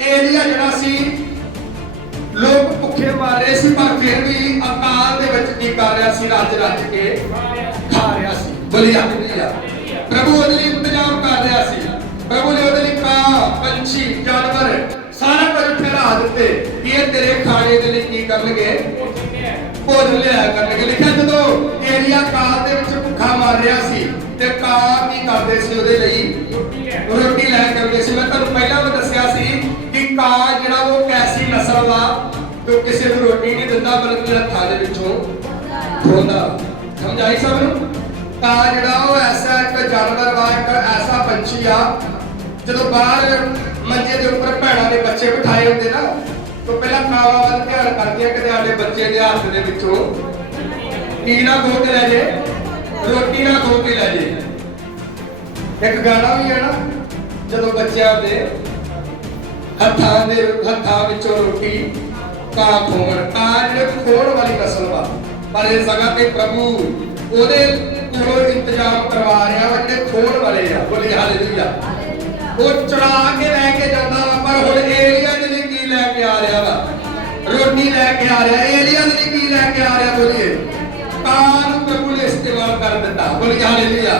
Area ਜਿਹੜਾ ਸੀ, ਲੋਕ ਭੁੱਖੇ ਮਰ ਰਹੇ ਸੀ, ਪਰ ਫਿਰ ਵੀ ਅਕਾਲ ਦੇ ਵਿੱਚ ਕੀ ਕਰ ਰਿਹਾ ਸੀ, ਰੱਜ ਰੱਜ ਕੇ ਖਾ ਰਿਹਾ ਸੀ। ਬਲੀਆ ਬਲੀਆ ਪ੍ਰਭੂ ਉਹਦੇ ਲਈ ਇੰਤਜ਼ਾਮ ਕਰ ਰਿਹਾ ਸੀ। ਪ੍ਰਭੂ ਨੇ ਉਹਦੇ ਲਈ ਕਾਂ ਪੰਛੀ, ਜਾਨਵਰ ਸਾਰਾ ਕੁਝ ਠਹਿਰਾ ਦਿੱਤੇ ਕਿ ਇਹ ਤੇਰੇ ਖਾਣੇ ਦੇ ਲਈ ਕੀ ਕਰਨਗੇ? ਭੋਜਨ ਲਿਆ ਕਰਨਗੇ। ਲਿਖਿਆ ਜਦੋਂ ਏਰੀਆ ਕਾਲ ਦੇ ਵਿੱਚ ਭੁੱਖਾ ਮਰ ਰਿਹਾ ਸੀ ਤੇ ਕਾਂ ਕੀ ਕਰਦੇ ਸੀ ਉਹਦੇ ਲਈ? ਕੈਸੀ ਨਸਲ ਦਾ ਕਿਸੇ ਨੂੰ ਰੋਟੀ ਨਹੀਂ ਦਿੰਦਾ, ਬਲਕਿ ਹੱਥਾਂ ਦੇ ਵਿੱਚੋਂ ਖੋਦਾ। ਸਮਝਾਈ ਸਭ ਨੂੰ? ਕਾਂ ਜਿਹੜਾ ਉਹ ਐਸਾ ਇੱਕ ਜਾਨਵਰ ਵਾ, ਇੱਕ ਐਸਾ ਪੰਛੀ ਆ, ਜਦੋਂ ਬਾਹਰ ਮੰਜੇ ਦੇ ਉੱਪਰ ਭੈਣਾਂ ਦੇ ਬੱਚੇ ਬਿਠਾਏ ਹੁੰਦੇ ਨਾ ਤਾਂ ਪਹਿਲਾਂ ਕਾਵਾ ਵੱਲ ਧਿਆਨ ਕਰਦੀ ਆ ਕਿ ਸਾਡੇ ਬੱਚੇ ਦੇ ਹੱਥ ਦੇ ਵਿੱਚੋਂ। ਕੀ ਨਾ ਖੋ ਕੇ ਲੈ ਜੇ? ਰੋਟੀ ਨਾ ਖੋ ਕੇ ਲੈ ਜੇ। ਇੱਕ ਗਾਣਾ ਵੀ ਹੈ ਨਾ, ਜਦੋਂ ਬੱਚਿਆਂ ਦੇ ਹੱਥਾਂ ਦੇ ਹੱਥਾਂ ਵਿੱਚੋਂ ਰੋਟੀ ਕਾਂ ਖੋਣ ਕਾਂ ਜਿਹੜੇ ਖੋਣ ਵਾਲੀ ਨਸਲ ਵਾ। ਪਰ ਇਸ ਜਗ੍ਹਾ ਤੇ ਪ੍ਰਭੂ ਉਹਦੇ ਕੋਲੋਂ ਇੰਤਜ਼ਾਮ ਕਰਵਾ ਰਿਹਾ ਵਾ ਜਿਹੜੇ ਖੋਣ ਵਾਲੇ ਆ, ਬੋਲੀ ਹਾਲੇਲੂਇਆ। ਉਹ ਚੁਰਾ ਕੇ ਲੈ ਕੇ ਜਾਂਦਾ ਵਾ, ਪਰ ਹੁਣ ਏਰੀਆ ਦੇ ਕੀ ਲੈ ਕੇ ਆ ਰਿਹਾ ਵਾ? ਰੋਟੀ ਲੈ ਕੇ ਆ ਰਿਹਾ ਏਰੀਆ ਦੇ ਕੀ ਲੈ ਕੇ ਆ ਰਿਹਾ, ਬੋਲੀਏ? ਕਾਂ ਨੂੰ ਪ੍ਰਭੂ ਨੇ ਇਸਤੇਮਾਲ ਕਰ ਦਿੱਤਾ, ਬੋਲੀ ਹਾਲੇਲੂਇਆ।